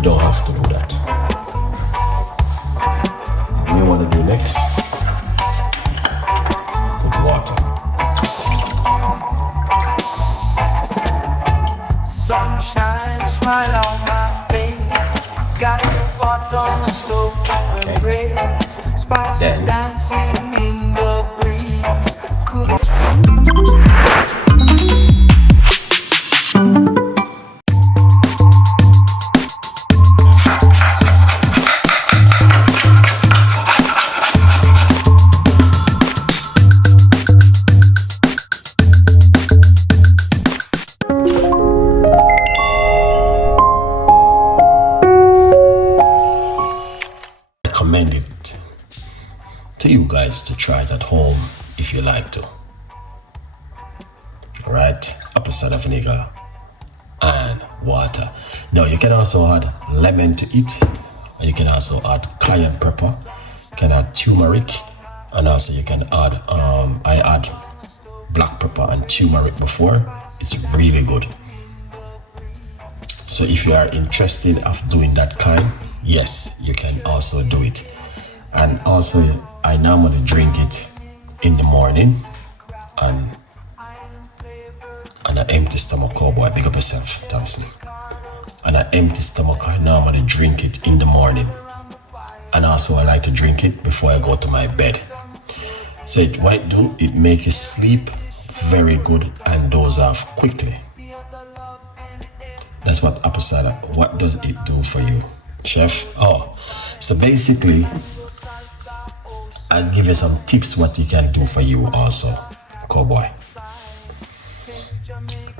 we don't have to do that. What we want to do next, put water. Sunshine, smile on my face. Got the pot on the stove for the rays. Spices dancing in the breeze. Recommend it to you guys to try it at home if you like to. Alright, apple cider vinegar and water. Now you can also add lemon to it, and you can also add cayenne pepper, you can add turmeric, and also you can add I add black pepper and turmeric before. It's really good. So if you are interested of doing that kind, yes, you can also do it. And also I normally drink it in the morning and on an empty stomach. Cowboy, big up yourself, Thompson. On an empty stomach, I normally drink it in the morning. And also I like to drink it before I go to my bed. So what it do, it make you sleep very good and doze off quickly. That's what apple cider, what does it do for you, chef? Oh, so basically, I'll give you some tips what it can do for you also, cowboy.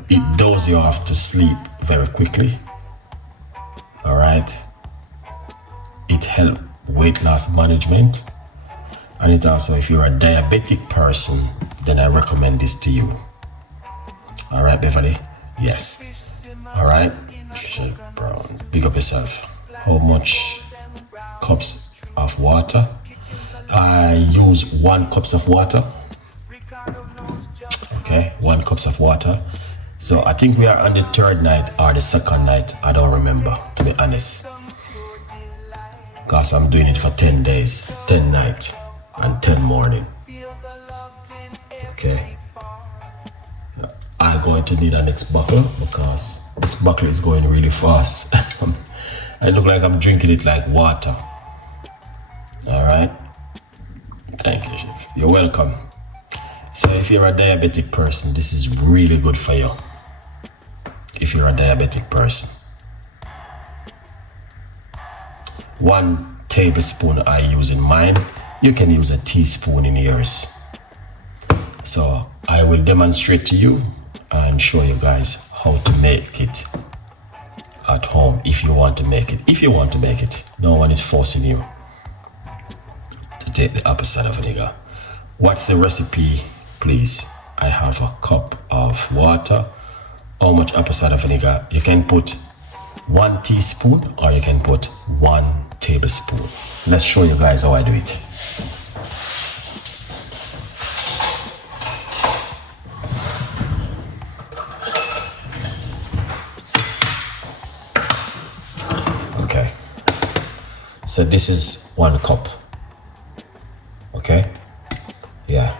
It does you off to sleep very quickly. All right. It helps weight loss management. And it also, if you're a diabetic person, then I recommend this to you. All right, Beverly? Yes. All right. Shake brown. Big up yourself. How much cups of water? I use 1 cup of water. Okay, 1 cup of water. So I think we are on the 3rd night or the 2nd night. I don't remember, to be honest. Because I'm doing it for 10 days, 10 nights and 10 morning. Okay. I'm going to need a next bottle because this bottle is going really fast. I look like I'm drinking it like water. All right. Thank you, chef. You're welcome. So if you're a diabetic person, this is really good for you. If you're a diabetic person. 1 tablespoon I use in mine. You can use a teaspoon in yours. So I will demonstrate to you and show you guys how to make it at home if you want to make it. If you want to make it, no one is forcing you to take the apple cider vinegar. What's the recipe, please? I have a cup of water. How much apple cider vinegar? You can put 1 teaspoon or you can put 1 tablespoon. Let's show you guys how I do it. Okay. So this is 1 cup. Okay. Yeah.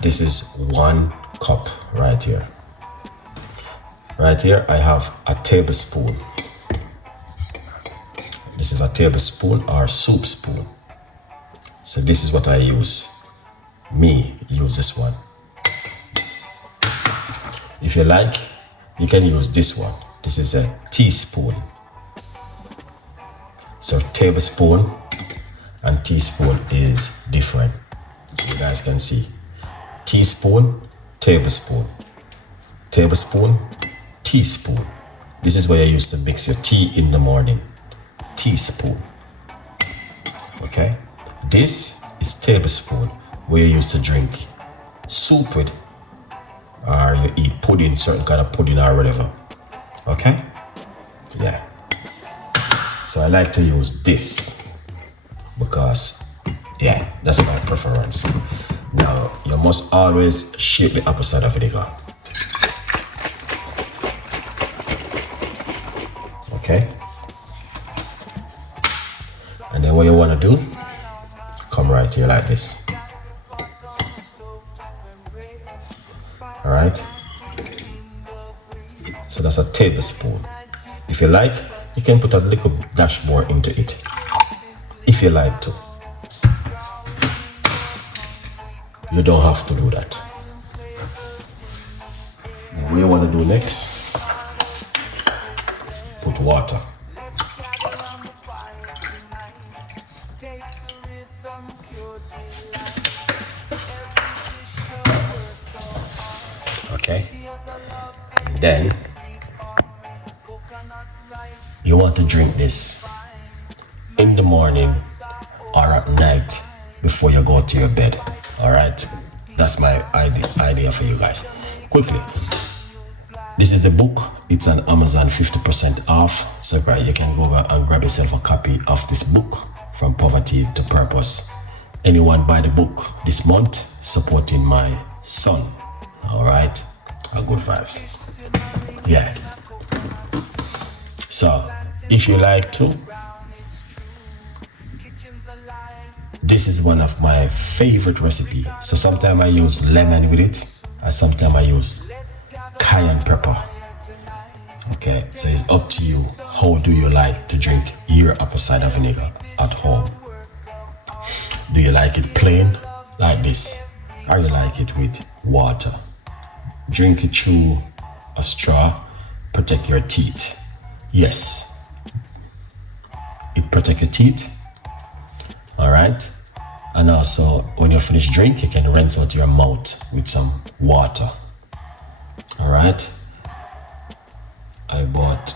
This is 1 cup right here. Right here, I have a tablespoon. This is a tablespoon or soup spoon. So this is what I use. Me use this one. If you like, you can use this one. This is a teaspoon. So tablespoon and teaspoon is different. So you guys can see. Teaspoon, tablespoon. Tablespoon, teaspoon. This is where you use to mix your tea in the morning. Teaspoon. Okay. This is tablespoon, where you use to drink soup with, or you eat pudding, certain kind of pudding or whatever. Okay. Yeah. So I like to use this because, yeah, that's my preference. Now you must always shake the apple cider vinegar. Okay, what you want to do, come right here like this. All right. So that's a tablespoon. If you like, you can put a little dash more into it, if you like to. You don't have to do that. And what you want to do next, put water. Okay. And then you want to drink this in the morning or at night before you go to your bed. All right, that's my idea for you guys. Quickly, this is the book. It's on Amazon, 50% off. So right, you can go over and grab yourself a copy of this book, From Poverty to Purpose. Anyone buy the book this month, supporting my son. All right, good vibes. Yeah. So if you like to, this is one of my favorite recipes. So sometimes I use lemon with it, and sometimes I use cayenne pepper. Okay, so it's up to you. How do you like to drink your apple cider vinegar at home? Do you like it plain like this, or you like it with water? Drink it through a straw, protect your teeth. Yes, it protects your teeth. All right. And also, when you finish drink, you can rinse out your mouth with some water. All right. I bought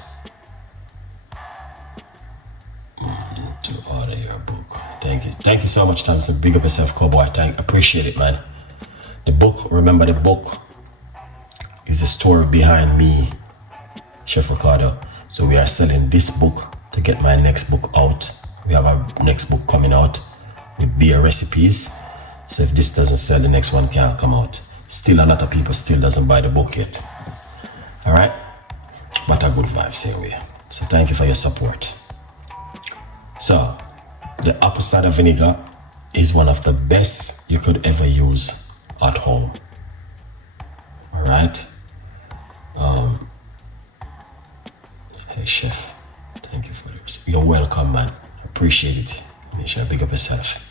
to order your book. Thank you so much, Thompson. Big up yourself, cowboy. Appreciate it, man. The book, remember the book is the story behind me, Chef Ricardo. So we are selling this book to get my next book out. We have a next book coming out with beer recipes. So if this doesn't sell, the next one can't come out. Still, a lot of people still doesn't buy the book yet. All right, but a good vibes anyway. So thank you for your support. So the apple cider vinegar is one of the best you could ever use at home. All right. Hey chef, thank you for this. You're welcome, man. Appreciate it. Make sure big up yourself.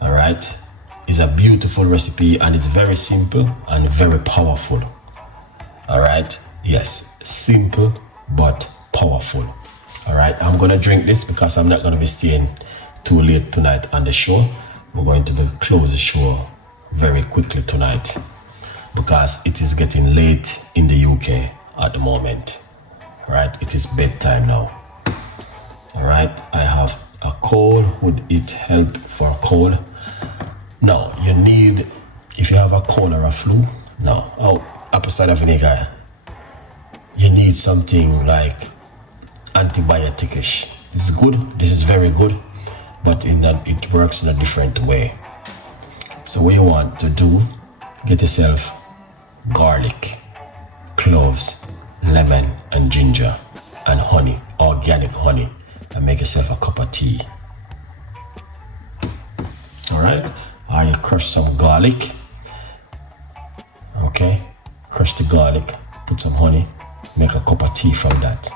All right. It's a beautiful recipe and it's very simple and very powerful. All right. Yes, simple but powerful. All right. I'm gonna drink this because I'm not gonna be staying too late tonight on the show. We're going to close the show very quickly tonight because it is getting late in the UK at the moment. All right. It is bedtime now. All right. I have a cold. Would it help for a cold? No, you need, if you have a cold or a flu, no. Oh, apple cider vinegar. You need something like antibiotic-ish. It's good. This is very good, but in that it works in a different way. So what you want to do, get yourself garlic, cloves, lemon and ginger and honey, organic honey, and make yourself a cup of tea. All right. Or you crush some garlic. Okay. Crush the garlic, put some honey, make a cup of tea from that.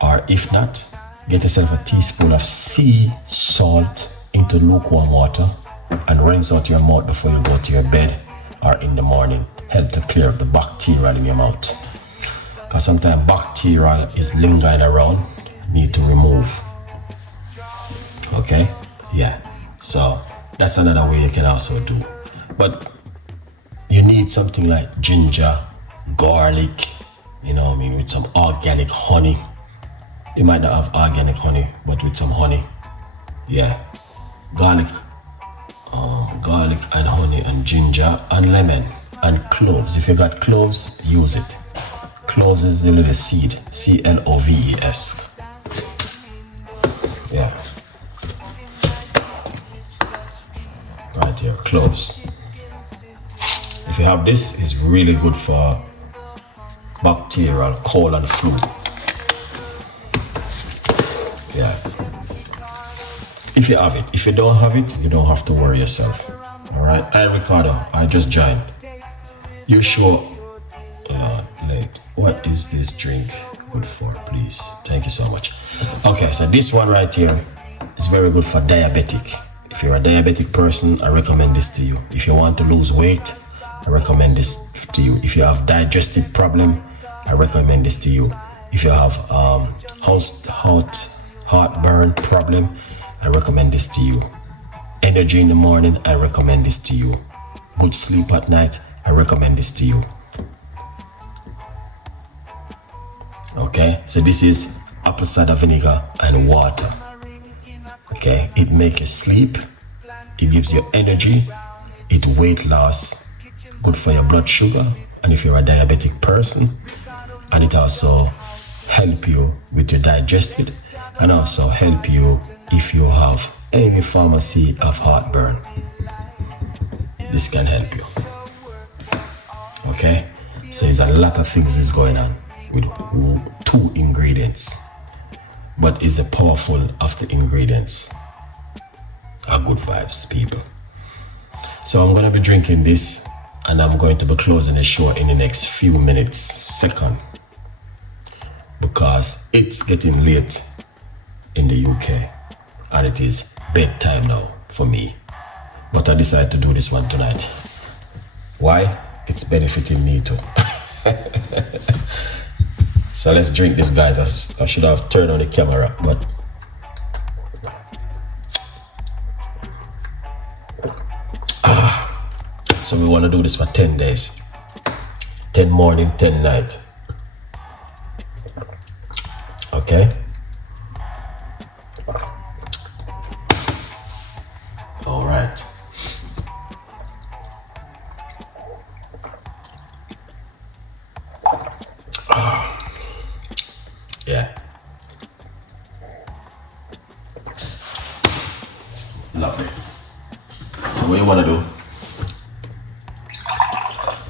Or if not, get yourself a teaspoon of sea salt into lukewarm water and rinse out your mouth before you go to your bed or in the morning. Help to clear up the bacteria in your mouth. Because sometimes bacteria is lingering around, need to remove. Okay? Yeah. So that's another way you can also do. But you need something like ginger, garlic, you know what I mean, with some organic honey. You might not have organic honey, but with some honey. Yeah. Garlic and honey and ginger and lemon and cloves. If you got cloves, use it. Cloves is the little seed, CLOVES. Yeah. Right here, cloves. If you have this, it's really good for bacterial cold and flu. Yeah. If you have it. If you don't have it, you don't have to worry yourself. Alright? Hi Ricardo, I just joined. You sure? Late. What is this drink good for, please? Thank you so much. Okay, so this one right here is very good for diabetic. If you're a diabetic person, I recommend this to you. If you want to lose weight, I recommend this to you. If you have digestive problem, I recommend this to you. If you have heartburn problem, I recommend this to you. Energy in the morning, I recommend this to you. Good sleep at night, I recommend this to you. Okay, so this is apple cider vinegar and water. Okay, it makes you sleep, it gives you energy, it weight loss, good for your blood sugar, and if you're a diabetic person, and it also help you with your digestion, and also help you if you have any pharmacy of heartburn. This can help you. Okay, so there's a lot of things is going on with 2 ingredients, but is the powerful of the ingredients are good vibes, people. So I'm going to be drinking this, and I'm going to be closing the show in the next few minutes, second, because it's getting late in the UK and it is bedtime now for me, but I decided to do this one tonight. Why? It's benefiting me too. So let's drink this, guys. I should have turned on the camera, but so we want to do this for 10 days, 10 morning, 10 night. Okay, all right. Yeah, lovely. So what you want to do,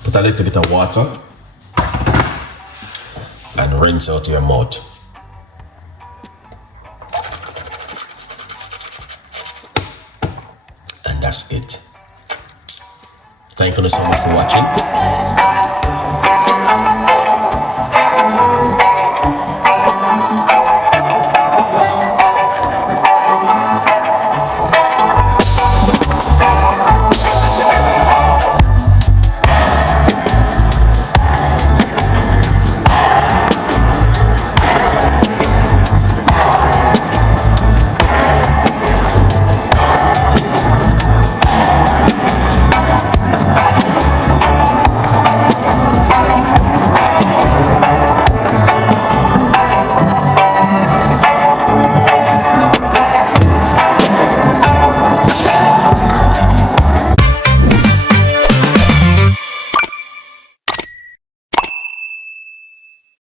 put a little bit of water and rinse out your mouth. And that's it. Thank you so much for watching.